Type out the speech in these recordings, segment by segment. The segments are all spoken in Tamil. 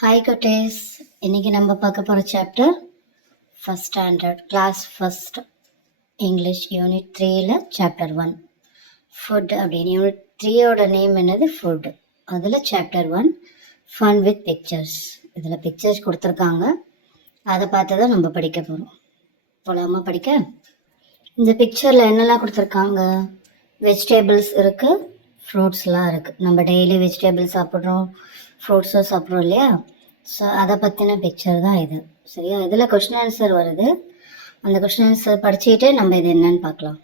ஹாய் குட்டீஸ், இன்னைக்கு நம்ம பார்க்க போகிற chapter first standard class first English unit 3ல் சாப்டர் 1 ஃபுட் அப்படின்னு. யூனிட் 3யோட நேம் என்னது? ஃபுட். அதில் சாப்டர் 1 ஃபன் வித் பிக்சர்ஸ். இதில் பிக்சர்ஸ் கொடுத்துருக்காங்க, அதை பார்த்து தான் நம்ம படிக்க போகிறோம். போலாமா படிக்க? இந்த பிக்சரில் என்னெல்லாம் கொடுத்துருக்காங்க? வெஜிடேபிள்ஸ் இருக்குது, ஃப்ரூட்ஸ்லாம் இருக்குது. நம்ம டெய்லி வெஜிடேபிள்ஸ் சாப்பிட்றோம், ஃப்ரூட்ஸும் சாப்பிட்றோம் இல்லையா? ஸோ அதை பற்றின பிக்சர் தான் இது. சரியா? இதில் கொஷின் ஆன்சர் வருது. அந்த கொஷின் ஆன்சர் படிச்சுக்கிட்டே நம்ம இது என்னன்னு பார்க்கலாம்.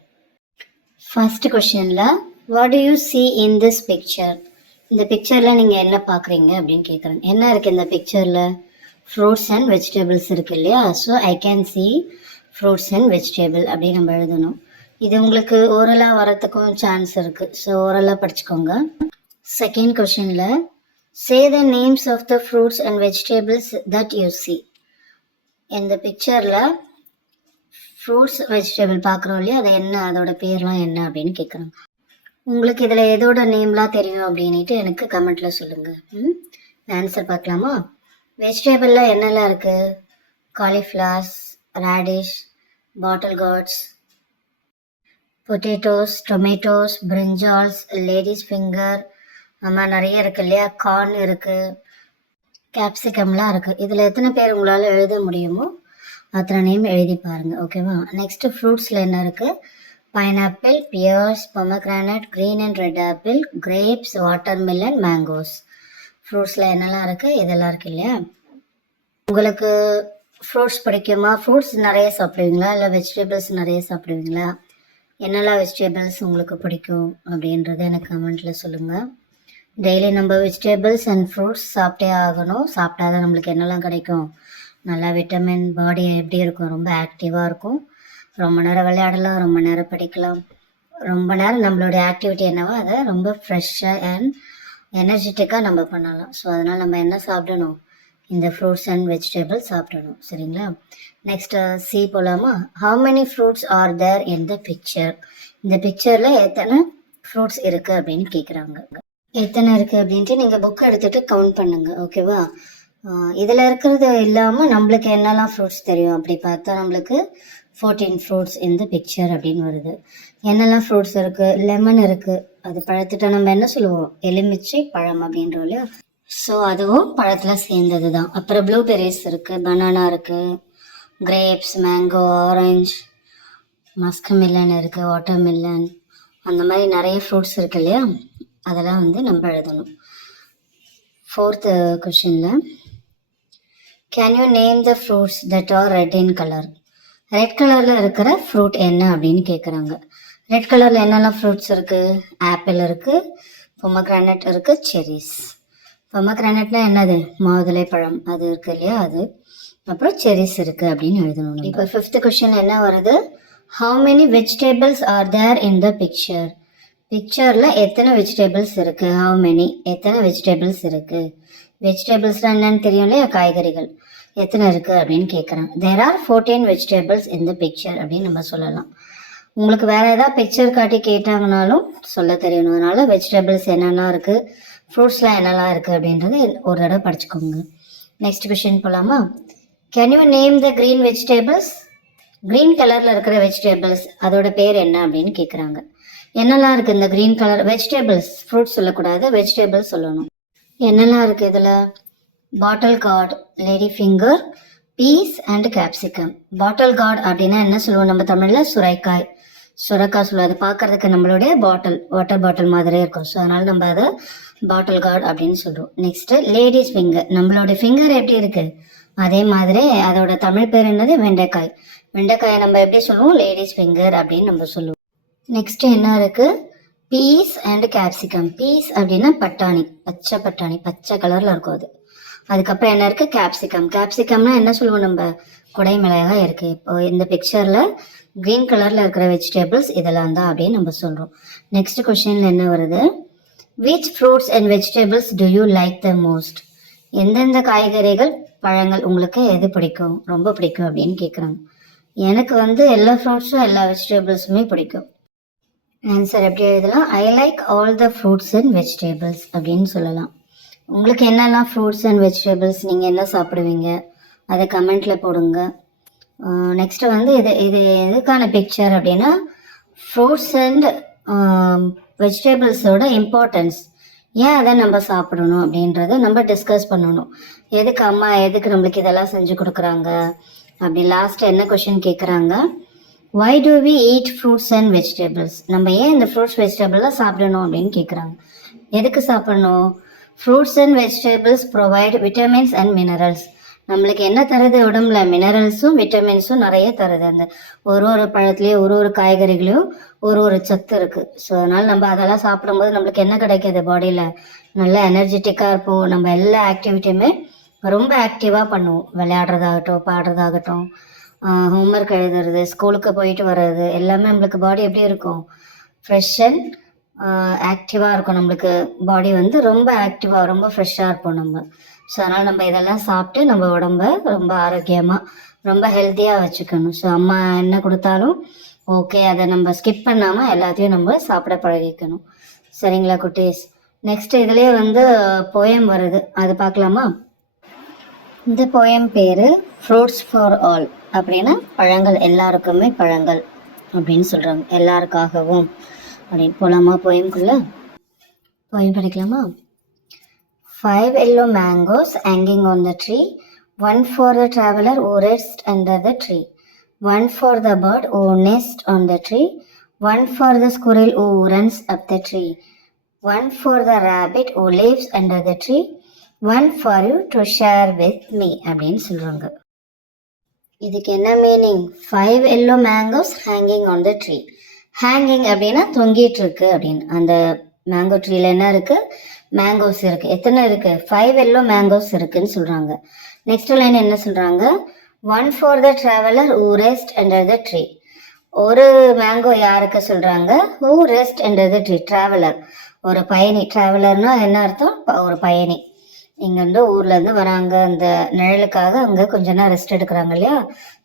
ஃபர்ஸ்ட் கொஷினில் what do you see in this picture? இந்த பிக்சரில் நீங்கள் என்ன பார்க்குறீங்க அப்படின்னு கேட்குறாங்க. என்ன இருக்குது இந்த பிக்சரில்? ஃப்ரூட்ஸ் அண்ட் வெஜிடபிள்ஸ் இருக்குது இல்லையா? So I can see fruits and vegetable அப்படின்னு நம்ம எழுதணும். இது உங்களுக்கு ஓரலாக வரத்துக்கும் சான்ஸ் இருக்குது. ஸோ ஓரலாக படிச்சுக்கோங்க. செகண்ட் கொஷினில் say the names of the fruits and vegetables that you see. இந்த பிக்சரில் ஃப்ரூட்ஸ் வெஜிடபிள் பார்க்குறோம் இல்லையா, அது என்ன, அதோட பேர்லாம் என்ன அப்படின்னு கேட்குறாங்க. உங்களுக்கு இதில் எதோட நேம்லாம் தெரியும் அப்படின்ட்டு எனக்கு கமெண்ட்டில் சொல்லுங்கள். ஆன்சர் பார்க்கலாமா? வெஜிடபிளில் என்னெல்லாம் இருக்குது? Cauliflowers, radish, bottle gourds, potatoes, tomatoes, brinjals, ladies finger, ஆமாம் நிறைய இருக்குது இல்லையா? கார்ன் இருக்குது, கேப்சிகம்லாம் இருக்குது. இதில் எத்தனை பேர் உங்களால் எழுத முடியுமோ அத்தனை நேம் எழுதி பாருங்கள். ஓகேவா? நெக்ஸ்ட்டு ஃப்ரூட்ஸில் என்ன இருக்குது? Pineapple, pears, pomegranate, green and red apple, grapes, watermelon, mangoes. ஃப்ரூட்ஸில் என்னெல்லாம் இருக்குது? இதெல்லாம் இருக்குது இல்லையா? உங்களுக்கு ஃப்ரூட்ஸ் பிடிக்குமா? ஃப்ரூட்ஸ் நிறைய சாப்பிடுவீங்களா இல்லை வெஜிடபிள்ஸ் நிறைய சாப்பிடுவீங்களா? என்னெல்லாம் வெஜிடபிள்ஸ் உங்களுக்கு பிடிக்கும் அப்படின்றத எனக்கு கமெண்ட்டில் சொல்லுங்கள். டெய்லி நம்ம வெஜிடபிள்ஸ் அண்ட் ஃப்ரூட்ஸ் சாப்பிட்டே ஆகணும். சாப்பிட்டாதான் நம்மளுக்கு என்னெல்லாம் கிடைக்கும்? நல்லா விட்டமின், பாடி எப்படி இருக்கும்? ரொம்ப ஆக்டிவாக இருக்கும். ரொம்ப நேரம் விளையாடலாம், ரொம்ப நேரம் படிக்கலாம், ரொம்ப நேரம் நம்மளுடைய ஆக்டிவிட்டி என்னவோ அதை ரொம்ப ஃப்ரெஷ்ஷாக அண்ட் எனர்ஜெட்டிக்காக நம்ம பண்ணலாம். ஸோ அதனால் நம்ம என்ன சாப்பிடணும்? இந்த ஃப்ரூட்ஸ் அண்ட் வெஜிடபிள்ஸ் சாப்பிடணும். சரிங்களா? நெக்ஸ்ட் சி போகலாமா? How many fruits are there in the picture? இந்த பிக்சரில் எத்தனை ஃப்ரூட்ஸ் இருக்குது அப்படின்னு கேட்குறாங்க. எத்தனை இருக்குது அப்படின்ட்டு நீங்கள் புக் எடுத்துகிட்டு கவுண்ட் பண்ணுங்கள். ஓகேவா? இதில் இருக்கிறது இல்லாமல் நம்மளுக்கு என்னெல்லாம் ஃப்ரூட்ஸ் தெரியும் அப்படி பார்த்தா நம்மளுக்கு 14 ஃப்ரூட்ஸ் இந்த பிக்சர் அப்படின்னு வருது. என்னெல்லாம் ஃப்ரூட்ஸ் இருக்குது? லெமன் இருக்குது, அது பழத்திட்ட நம்ம என்ன சொல்லுவோம்? எலுமிச்சை பழம் அப்படின்றோம் இல்லையா? ஸோ அதுவும் பழத்தில் சேர்ந்தது தான். அப்புறம் ப்ளூபெரிஸ் இருக்குது, பனானா இருக்குது, கிரேப்ஸ், மேங்கோ, ஆரஞ்சு, மஸ்க்மெலன் இருக்குது, வாட்டர்மெலன், அந்த மாதிரி நிறைய ஃப்ரூட்ஸ் இருக்குது இல்லையா? அதெல்லாம் நம்ம எழுதணும். ஃபோர்த்து கொஷினில் can you name the fruits that R red in colour? Red கலரில் இருக்கிற ஃப்ரூட் என்ன அப்படின்னு கேட்குறாங்க. ரெட் கலரில் என்னெல்லாம் ஃப்ரூட்ஸ் இருக்குது? ஆப்பிள் இருக்குது, பொமக்ரானட் இருக்குது, செரிஸ். பொமக்ரானட்னா என்னது? மாதுளை பழம், அது இருக்குது இல்லையா? அது. அப்புறம் செரிஸ் இருக்குது அப்படின்னு எழுதணும். இப்போ ஃபிஃப்த் கொஷின் என்ன வருது? How many vegetables are there in the picture? பிக்சரில் எத்தனை வெஜிடபிள்ஸ் இருக்குது? ஹவு மெனி, எத்தனை வெஜிடபிள்ஸ் இருக்குது? வெஜிடபிள்ஸ்லாம் என்னன்னு தெரியும் இல்லையா? காய்கறிகள் எத்தனை இருக்குது அப்படின்னு கேட்குறாங்க. தேர் ஆர் 14 வெஜிடபிள்ஸ் இந்த பிக்சர் அப்படின்னு நம்ம சொல்லலாம். உங்களுக்கு வேறு ஏதாவது பிக்சர் காட்டி கேட்டாங்கனாலும் சொல்ல தெரியணும். அதனால் வெஜிடபிள்ஸ் என்னெல்லாம் இருக்குது, ஃப்ரூட்ஸ்லாம் என்னெல்லாம் இருக்குது அப்படின்றது ஒரு தடவை படிச்சுக்கோங்க. நெக்ஸ்ட் கொஷின் போகலாமா? Can you name the green vegetables? Green கலரில் இருக்கிற வெஜிடபிள்ஸ் அதோட பேர் என்ன அப்படின்னு கேட்குறாங்க. என்னெல்லாம் இருக்குது இந்த க்ரீன் கலர் வெஜிடபிள்ஸ்? ஃப்ரூட்ஸ் சொல்லக்கூடாது, வெஜிடபிள்ஸ் சொல்லணும். என்னெல்லாம் இருக்குது இதில்? Bottle gourd, lady finger, peas and capsicum. Bottle gourd அப்படின்னா என்ன சொல்லுவோம் நம்ம தமிழில்? சுரைக்காய். சுரைக்காய் சொல்லுவோம். அது பார்க்குறதுக்கு நம்மளுடைய வாட்டர் பாட்டில் மாதிரி இருக்கும். ஸோ அதனால் நம்ம அதை பாட்டில் கார்ட் அப்படின்னு சொல்கிறோம். Next ladies finger. நம்மளோட ஃபிங்கர் எப்படி இருக்குது அதே மாதிரி அதோட தமிழ் பேர் என்னது? வெண்டைக்காய். வெண்டைக்காயை நம்ம எப்படி சொல்லுவோம்? லேடிஸ் ஃபிங்கர் அப்படின்னு நம்ம சொல்லுவோம். நெக்ஸ்ட் என்ன இருக்குது? Piece and capsicum. பீஸ் அப்படின்னா பட்டாணி, பச்சை பட்டாணி, பச்சை கலரில் இருக்கும் அது. அதுக்கப்புறம் என்ன இருக்குது? கேப்சிகம். கேப்சிகம்னா என்ன சொல்லுவோம் நம்ம? குடை மிளகாய் இருக்குது. இப்போ இந்த பிக்சரில் க்ரீன் கலரில் இருக்கிற வெஜிடபிள்ஸ் இதெல்லாம் தான் அப்படின்னு நம்ம சொல்கிறோம். நெக்ஸ்ட் கொஷினில் என்ன வருது? Which fruits and vegetables to you like the most? எந்தெந்த காய்கறிகள், பழங்கள் உங்களுக்கு எது பிடிக்கும், ரொம்ப பிடிக்கும் அப்படின்னு கேட்குறாங்க. எனக்கு எல்லா ஃப்ரூட்ஸும் எல்லா வெஜிடபிள்ஸுமே பிடிக்கும். ஆன்சர் எப்படி எழுதலாம்? I like all the fruits and vegetables அப்படின்னு சொல்லலாம். உங்களுக்கு என்னெல்லாம் ஃப்ரூட்ஸ் அண்ட் வெஜிடபிள்ஸ் நீங்கள் என்ன சாப்பிடுவீங்க அதை கமெண்ட்டில் போடுங்க. நெக்ஸ்ட்டு வந்து இது எதுக்கான பிக்சர் அப்படின்னா ஃப்ரூட்ஸ் அண்ட் வெஜிடபிள்ஸோட இம்பார்ட்டன்ஸ், ஏன் அதை நம்ம சாப்பிடணும் அப்படின்றத நம்ம டிஸ்கஸ் பண்ணணும். எதுக்கு அம்மா எதுக்கு நம்மளுக்கு இதெல்லாம் செஞ்சு கொடுக்குறாங்க அப்படி லாஸ்ட் என்ன கொஷின் கேட்குறாங்க, why do we eat fruits and vegetables? நம்ம ஏன் இந்த ஃப்ரூட்ஸ் வெஜிடபிள்லாம் சாப்பிடணும் அப்படின்னு கேட்குறாங்க. எதுக்கு சாப்பிடணும்? Fruits and vegetables provide vitamins and minerals. நம்மளுக்கு என்ன தருது உடம்புல? மினரல்ஸும் விட்டமின்ஸும் நிறைய தருது. அந்த ஒரு பழத்துலேயும் ஒரு காய்கறிகளையும் ஒரு சத்து இருக்குது. ஸோ அதனால் நம்ம அதெல்லாம் சாப்பிடும்போது நம்மளுக்கு என்ன கிடைக்கிது? பாடியில் நல்லா எனர்ஜெட்டிக்காக இருப்போம். நம்ம எல்லா ஆக்டிவிட்டியுமே ரொம்ப ஆக்டிவாக பண்ணுவோம். விளையாடுறதாகட்டும், பாடுறதாகட்டும், ஹோம்ஒர்க் எழுதுறது, ஸ்கூலுக்கு போயிட்டு வர்றது, எல்லாமே நம்மளுக்கு பாடி எப்படி இருக்கும்? ஃப்ரெஷ் அண்ட் ஆக்டிவாக இருக்கும். நம்மளுக்கு பாடி வந்து ரொம்ப ஆக்டிவாக ரொம்ப ஃப்ரெஷ்ஷாக இருப்போம் நம்ம. ஸோ அதனால் நம்ம இதெல்லாம் சாப்பிட்டு நம்ம உடம்ப ரொம்ப ஆரோக்கியமாக ரொம்ப ஹெல்த்தியாக வச்சுக்கணும். ஸோ அம்மா என்ன கொடுத்தாலும் ஓகே, அதை நம்ம ஸ்கிப் பண்ணாமல் எல்லாத்தையும் நம்ம சாப்பிட பழகிக்கணும். சரிங்களா குட்டீஸ்? நெக்ஸ்ட் இதுலேயே வந்து போயம் வருது, அது பார்க்கலாமா? இந்த போயம் பேர் ஃப்ரூட்ஸ் ஃபார் ஆல். அப்படின்னா பழங்கள் எல்லாருக்குமே பழங்கள் அப்படின்னு சொல்கிறாங்க, எல்லாருக்காகவும் அப்படின்னு. போகலாமா போயம்குள்ளே? போயம் படிக்கலாமா? 5 yellow mangoes hanging on the tree, one for the traveler who rests under the tree, one for the bird who nests on the tree, one for the squirrel who runs up the tree, one for the rabbit who lives under the tree, one for you to share with me அப்படின்னு சொல்கிறாங்க. இதுக்கு என்ன meaning? 5 yellow mangoes hanging on the tree. Hanging அப்படின்னா தொங்கிட்டு இருக்கு அப்படின்னு. அந்த மேங்கோ ட்ரீல என்ன இருக்கு? மேங்கோஸ் இருக்கு. எத்தனை இருக்கு? 5 yellow mangoes இருக்குன்னு சொல்றாங்க. நெக்ஸ்ட் லைன் என்ன சொல்றாங்க? One for the traveller who rest under the tree. ஒரு மேங்கோ யாருக்கு சொல்றாங்க? who rest under the tree. Traveller, ஒரு பயணி. டிராவலர்னா என்ன அர்த்தம்? ஒரு பயணி. இங்கேருந்து ஊர்லேருந்து வராங்க, அந்த நிழலுக்காக அங்கே கொஞ்ச நேரம் ரெஸ்ட் எடுக்கிறாங்க இல்லையா?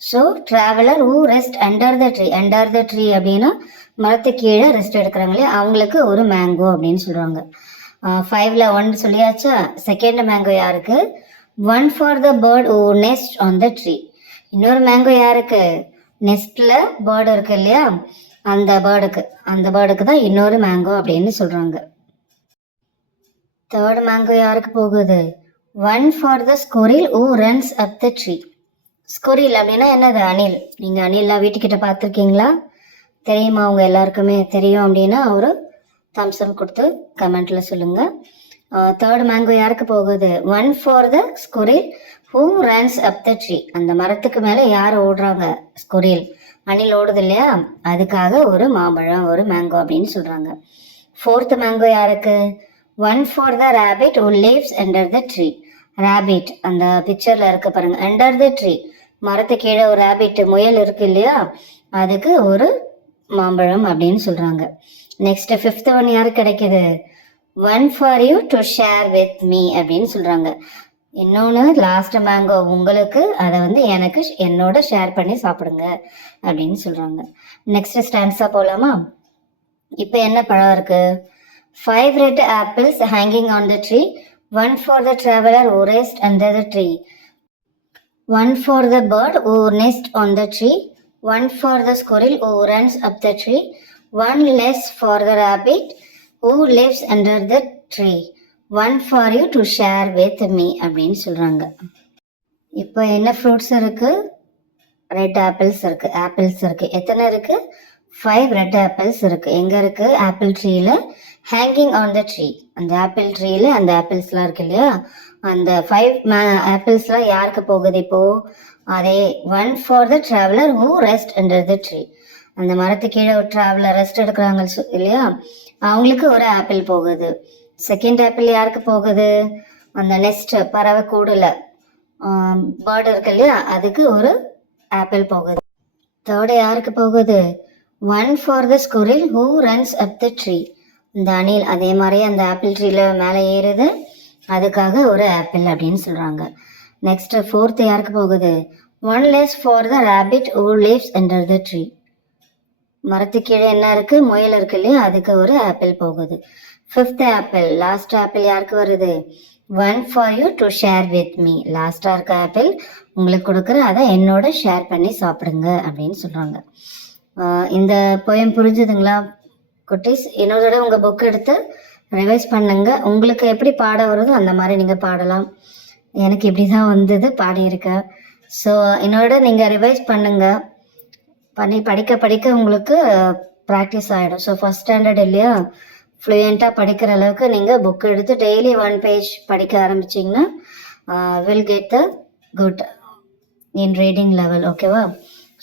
So traveller who rest under the tree. Under the tree அப்படின்னா மரத்து கீழே ரெஸ்ட் எடுக்கிறாங்க இல்லையா, அவங்களுக்கு ஒரு மேங்கோ அப்படின்னு சொல்கிறாங்க. 5ல் 1 சொல்லியாச்சா? செகண்ட் மேங்கோ யாருக்கு? One for the bird who nest on the tree. இன்னொரு மேங்கோ யாருக்கு? நெஸ்ட்டில் பேர்டு இருக்கு இல்லையா, அந்த பேர்டுக்கு தான் இன்னொரு மேங்கோ அப்படின்னு சொல்கிறாங்க. தேர்ட் மேங்கோ யாருக்கு போகுது? One for the squirrel who runs up the tree. Squirrel அப்படின்னா என்னது? அணில். நீங்கள் அணில்லாம் வீட்டுக்கிட்ட பார்த்துருக்கீங்களா? தெரியுமா? அவங்க எல்லாருக்குமே தெரியும் அப்படின்னா ஒரு தம்ஸ்அப் கொடுத்து கமெண்ட்டில் சொல்லுங்கள். தேர்ட் மேங்கோ யாருக்கு போகுது? One for the squirrel who runs up the tree. அந்த மரத்துக்கு மேலே யார் ஓடுறாங்க? ஸ்குரில், அணில் ஓடுது இல்லையா, அதுக்காக ஒரு மாம்பழம், ஒரு மேங்கோ அப்படின்னு சொல்கிறாங்க. ஃபோர்த் மேங்கோ யாருக்கு? One for the rabbit who lives under the tree. rabbit அந்த பிக்சரில் இருக்க பாருங்க, under the tree, மரத்து கீழே ஒரு rabbit, முயல் இருக்கு இல்லையா, அதுக்கு ஒரு மாம்பழம் அப்படின்னு சொல்கிறாங்க. நெக்ஸ்ட் ஃபிஃப்த் ஒன் யாருக்கு கிடைக்குது? One for you to share with me அப்படின்னு சொல்கிறாங்க. இன்னொன்று லாஸ்ட் மேங்கோ உங்களுக்கு, அதை வந்து எனக்கு என்னோட ஷேர் பண்ணி சாப்பிடுங்க அப்படின்னு சொல்கிறாங்க. நெக்ஸ்ட் ஸ்டான்ஸா போகலாமா? இப்போ என்ன பழம் இருக்கு? 5 red apples hanging on the tree, one for the traveler who rests under the tree, one for the bird who nests on the tree, one for the squirrel who runs up the tree, one less for the rabbit who lives under the tree, one for you to share with me அப்படின்னு சொல்கிறாங்க. இப்போ என்ன ஃப்ரூட்ஸ் இருக்குது? ரெட் ஆப்பிள்ஸ் இருக்குது. எத்தனை இருக்குது? 5 ரெட் ஆப்பிள்ஸ் இருக்குது. எங்கே இருக்குது? ஆப்பிள் ட்ரீயில், ஹேங்கிங் ஆன் த ட்ரீ. அந்த ஆப்பிள் ட்ரீயில் அந்த ஆப்பிள்ஸ்லாம் இருக்கு இல்லையா, அந்த 5 ஆப்பிள்ஸ்லாம் யாருக்கு போகுது இப்போது? அதே one for the traveller who rest under the tree. அந்த மரத்து கீழே ஒரு ட்ராவலர் ரெஸ்ட் எடுக்கிறாங்க இல்லையா, அவங்களுக்கு ஒரு ஆப்பிள் போகுது. செகண்ட் ஆப்பிள் யாருக்கு போகுது? அந்த நெஸ்ட், பறவை கூடுல பேர்டு இருக்கு இல்லையா, அதுக்கு ஒரு ஆப்பிள் போகுது. தேர்டு யாருக்கு போகுது? One for the squirrel who runs up the tree. இந்த அணில் அதே மாதிரி அந்த ஆப்பிள் ட்ரீல மேலே ஏறுது, அதுக்காக ஒரு ஆப்பிள் அப்படின்னு சொல்கிறாங்க. நெக்ஸ்ட் ஃபோர்த்து யாருக்கு போகுது? One less for the rabbit who lives under the tree. மரத்து கீழே என்ன இருக்குது? முயல் இருக்கு இல்லையா, அதுக்கு ஒரு ஆப்பிள் போகுது. ஃபிஃப்த் ஆப்பிள், லாஸ்ட் ஆப்பிள் யாருக்கு வருது? One for you to share with me. லாஸ்ட்டாக இருக்க ஆப்பிள் உங்களுக்கு கொடுக்குற அதை என்னோட ஷேர் பண்ணி சாப்பிடுங்க அப்படின்னு சொல்கிறாங்க. இந்த போயம் புரிஞ்சுதுங்களா குட்டீஸ்? இன்னொரு தடவை உங்கள் புக் எடுத்து ரிவைஸ் பண்ணுங்க. உங்களுக்கு எப்படி பாட வருதோ அந்த மாதிரி நீங்கள் பாடலாம். எனக்கு இப்படி தான் வந்தது, பாடியிருக்கேன். ஸோ இன்னொரு நீங்கள் ரிவைஸ் பண்ணுங்கள். படிக்க படிக்க உங்களுக்கு ப்ராக்டிஸ் ஆகிடும். ஸோ ஃபஸ்ட் ஸ்டாண்டர்ட் இல்லையா, ஃப்ளூயண்ட்டாக படிக்கிற அளவுக்கு நீங்கள் புக் எடுத்து டெய்லி 1 பேஜ் படிக்க ஆரம்பிச்சிங்கன்னா will get the good in reading level. ஓகேவா?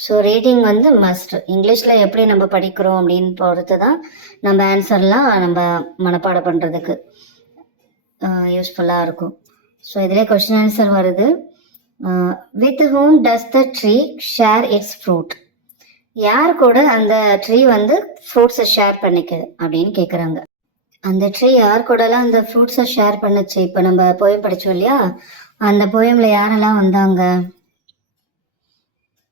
ஸோ ரீடிங் வந்து மஸ்ட். இங்கிலீஷில் எப்படி நம்ம படிக்கிறோம் அப்படின்னு பொறுத்து தான் நம்ம ஆன்சர்லாம் நம்ம மனப்பாடம் பண்ணுறதுக்கு யூஸ்ஃபுல்லாக இருக்கும். ஸோ இதிலே கொஸ்டின் ஆன்சர் வருது. With whom does the tree share it's fruit? யார் கூட அந்த ட்ரீ வந்து ஃப்ரூட்ஸை ஷேர் பண்ணிக்குது அப்படின்னு கேட்குறாங்க. அந்த ட்ரீ யார் கூடலாம் அந்த ஃப்ரூட்ஸை ஷேர் பண்ணுச்சு? இப்போ நம்ம போயம் படித்தோம் இல்லையா, அந்த போயமில் யாரெல்லாம் வந்தாங்க?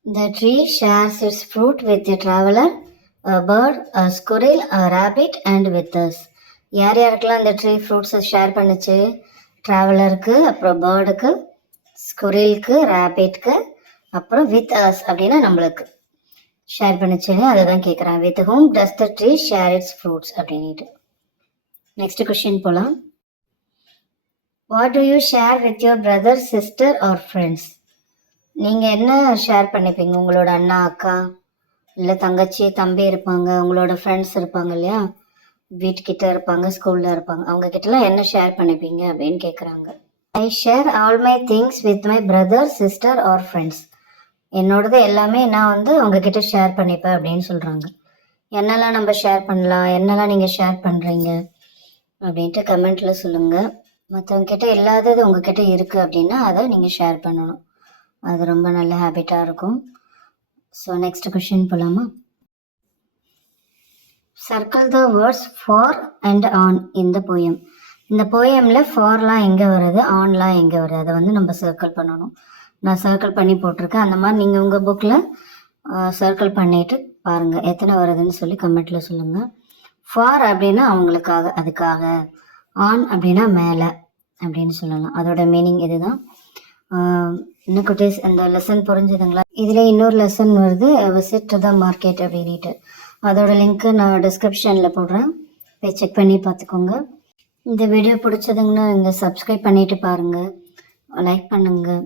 The tree shares its fruit with a traveler, a bird, a squirrel, a rabbit and with us. யார் யாருக்கெல்லாம் அந்த ட்ரீ ஃப்ரூட்ஸை ஷேர் பண்ணுச்சு? ட்ராவலருக்கு, அப்புறம் பேர்டுக்கு, ஸ்குரிலுக்கு, ரேபிட்க்கு, அப்புறம் வித் அஸ் அப்படின்னா நம்மளுக்கு ஷேர் பண்ணுச்சுன்னு அதை தான் கேட்குறாங்க. With whom does the tree share its fruits அப்படின்ட்டு. நெக்ஸ்ட் கொஸ்டின் போகலாம். What do you share with your brother, sister or friends? நீங்கள் என்ன ஷேர் பண்ணிப்பீங்க? உங்களோட அண்ணா, அக்கா, இல்லை தங்கச்சி, தம்பி இருப்பாங்க, உங்களோட ஃப்ரெண்ட்ஸ் இருப்பாங்க இல்லையா, வீட்டுக்கிட்ட இருப்பாங்க, ஸ்கூலில் இருப்பாங்க, அவங்கக்கிட்டலாம் என்ன ஷேர் பண்ணிப்பீங்க அப்படின்னு கேட்குறாங்க. I share all my things with my brother, sister or friends. என்னோடது எல்லாமே நான் வந்து உங்ககிட்ட ஷேர் பண்ணிப்பேன் அப்படின்னு சொல்கிறாங்க. என்னெல்லாம் நம்ம ஷேர் பண்ணலாம், என்னெல்லாம் நீங்கள் ஷேர் பண்ணுறீங்க அப்படின்ட்டு கமெண்ட்டில் சொல்லுங்கள். மற்றவங்க கிட்ட இல்லாதது உங்ககிட்ட இருக்குது அப்படின்னா அதை நீங்கள் ஷேர் பண்ணணும். அது ரொம்ப நல்ல ஹேபிட்டாக இருக்கும். ஸோ நெக்ஸ்ட் கொஷின் போகலாமா? Circle the words for and on இந்த போயம். இந்த போயமில் ஃபார்லாம் எங்கே வருது, ஆன்லாம் எங்கே வருது, அதை வந்து நம்ம சர்க்கிள் பண்ணணும். நான் சர்க்கிள் பண்ணி போட்டிருக்கேன். அந்த மாதிரி நீங்கள் உங்கள் புக்கில் சர்க்கிள் பண்ணிவிட்டு பாருங்கள் எத்தனை வருதுன்னு சொல்லி கமெண்ட்டில் சொல்லுங்கள். ஃபார் அப்படின்னா அவங்களுக்காக, அதுக்காக. ஆன் அப்படின்னா மேலே அப்படின்னு சொல்லலாம். அதோட மீனிங் இதுதான். இன்னும் குட்டீஸ் இந்த லெசன் புரிஞ்சுதுங்களா? இதில் இன்னொரு லெசன் வருது, விசிட் டு த மார்க்கெட் அப்படின்ட்டு. அதோட லிங்க்கு நான் டிஸ்கிரிப்ஷனில் போடுறேன், போய் செக் பண்ணி பார்த்துக்கோங்க. இந்த வீடியோ பிடிச்சதுங்கன்னா நீங்கள் சப்ஸ்கிரைப் பண்ணிவிட்டு பாருங்கள், லைக் பண்ணுங்கள்,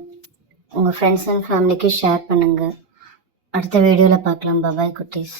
உங்கள் ஃப்ரெண்ட்ஸ் அண்ட் ஃபேமிலிக்கு ஷேர் பண்ணுங்கள். அடுத்த வீடியோவில் பார்க்கலாம். பாய் குட்டீஸ்.